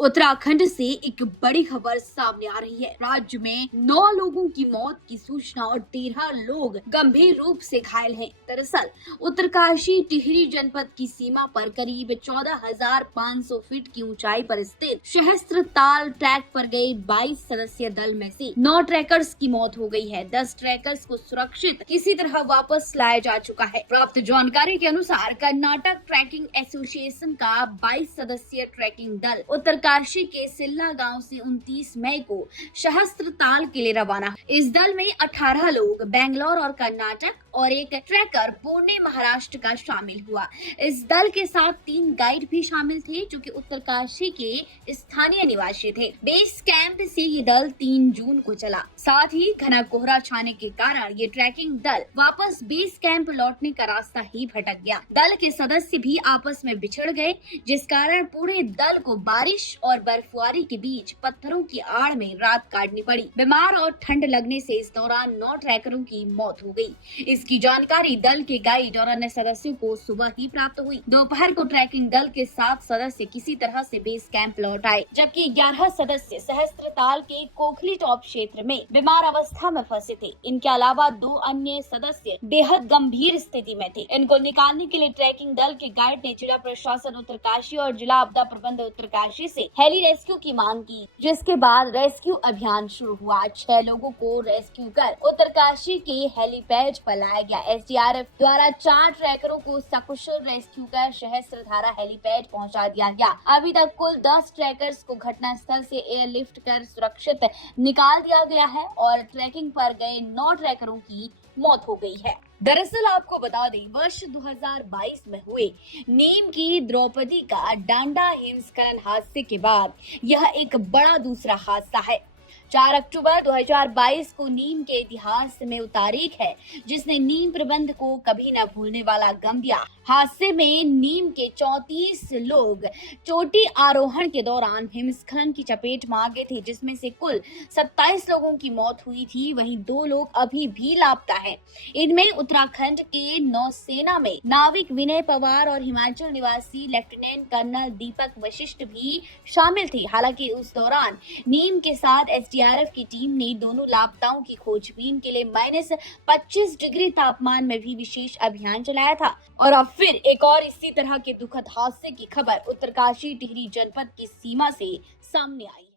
उत्तराखंड से एक बड़ी खबर सामने आ रही है। राज्य में 9 लोगों की मौत की सूचना और 13 लोग गंभीर रूप से घायल हैं। दरअसल उत्तरकाशी टिहरी जनपद की सीमा पर करीब 14,500 फीट की ऊंचाई पर स्थित सहस्त्रताल ट्रैक पर गए 22 सदस्यीय दल में से 9 ट्रैकर्स की मौत हो गई है। 10 ट्रैकर्स को सुरक्षित किसी तरह वापस लाया जा चुका है। प्राप्त जानकारी के अनुसार कर्नाटक ट्रैकिंग एसोसिएशन का 22 सदस्यीय ट्रैकिंग दल उत्तरकाशी के सिल्ला गांव से 29 मई को सहस्त्रताल के लिए रवाना। इस दल में 18 लोग बेंगलोर और कर्नाटक और एक ट्रैकर पुणे महाराष्ट्र का शामिल हुआ। इस दल के साथ 3 गाइड भी शामिल थे जो कि उत्तरकाशी के स्थानीय निवासी थे। बेस कैंप से ये दल 3 जून को चला। साथ ही घना कोहरा छाने के कारण ये ट्रैकिंग दल वापस बेस कैंप लौटने का रास्ता ही भटक गया। दल के सदस्य भी आपस में बिछड़ गए, जिस कारण पूरे दल को बारिश और बर्फबारी के बीच पत्थरों की आड़ में रात काटनी पड़ी। बीमार और ठंड लगने से इस दौरान 9 ट्रैकरों की मौत हो गई। इसकी जानकारी दल के गाइड और अन्य सदस्यों को सुबह ही प्राप्त हुई। दोपहर को ट्रैकिंग दल के 7 सदस्य किसी तरह से बेस कैंप लौट आए, जबकि 11 सदस्य सहस्त्रताल के कोखली टॉप क्षेत्र में बीमार अवस्था में फंसे थे। इनके अलावा 2 अन्य सदस्य बेहद गंभीर स्थिति में थे। इनको निकालने के लिए ट्रैकिंग दल के गाइड ने जिला प्रशासन उत्तरकाशी और जिला आपदा प्रबंधन उत्तरकाशी से हेली रेस्क्यू की मांग की, जिसके बाद रेस्क्यू अभियान शुरू हुआ। 6 लोगों को रेस्क्यू कर उत्तरकाशी के हेलीपैड पर लाया गया। एसडीआरएफ द्वारा 4 ट्रैकरों को सकुशल रेस्क्यू कर सहस्त्रधारा हेलीपैड पहुंचा दिया गया। अभी तक कुल 10 ट्रैकर्स को घटनास्थल से एयरलिफ्ट कर सुरक्षित निकाल दिया गया है और ट्रैकिंग पर गए 9 ट्रैकरों की मौत हो गई है। दरअसल आपको बता दें, वर्ष 2022 में हुए नीम की द्रौपदी का डांडा हिमस्खलन हादसे के बाद यह एक बड़ा दूसरा हादसा है। 4 अक्टूबर 2022 को नीम के इतिहास में तारीख है जिसने नीम प्रबंध को कभी न भूलने वाला गम दिया। हादसे में नीम के 34 लोग चोटी आरोहण के दौरान हिमस्खलन की चपेट में आ गए थे, जिसमें से कुल 27 लोगों की मौत हुई थी। वहीं 2 लोग अभी भी लापता हैं। इनमें उत्तराखंड के नौसेना में नाविक विनय पवार और हिमाचल निवासी लेफ्टिनेंट कर्नल दीपक वशिष्ठ भी शामिल थे। हालांकि उस दौरान नीम के साथ एसडीआरएफ की टीम ने दोनों लापताओं की खोजबीन के लिए -25 डिग्री तापमान में भी विशेष अभियान चलाया था। और अब फिर एक और इसी तरह के दुखद हादसे की खबर उत्तरकाशी टिहरी जनपद की सीमा से सामने आई।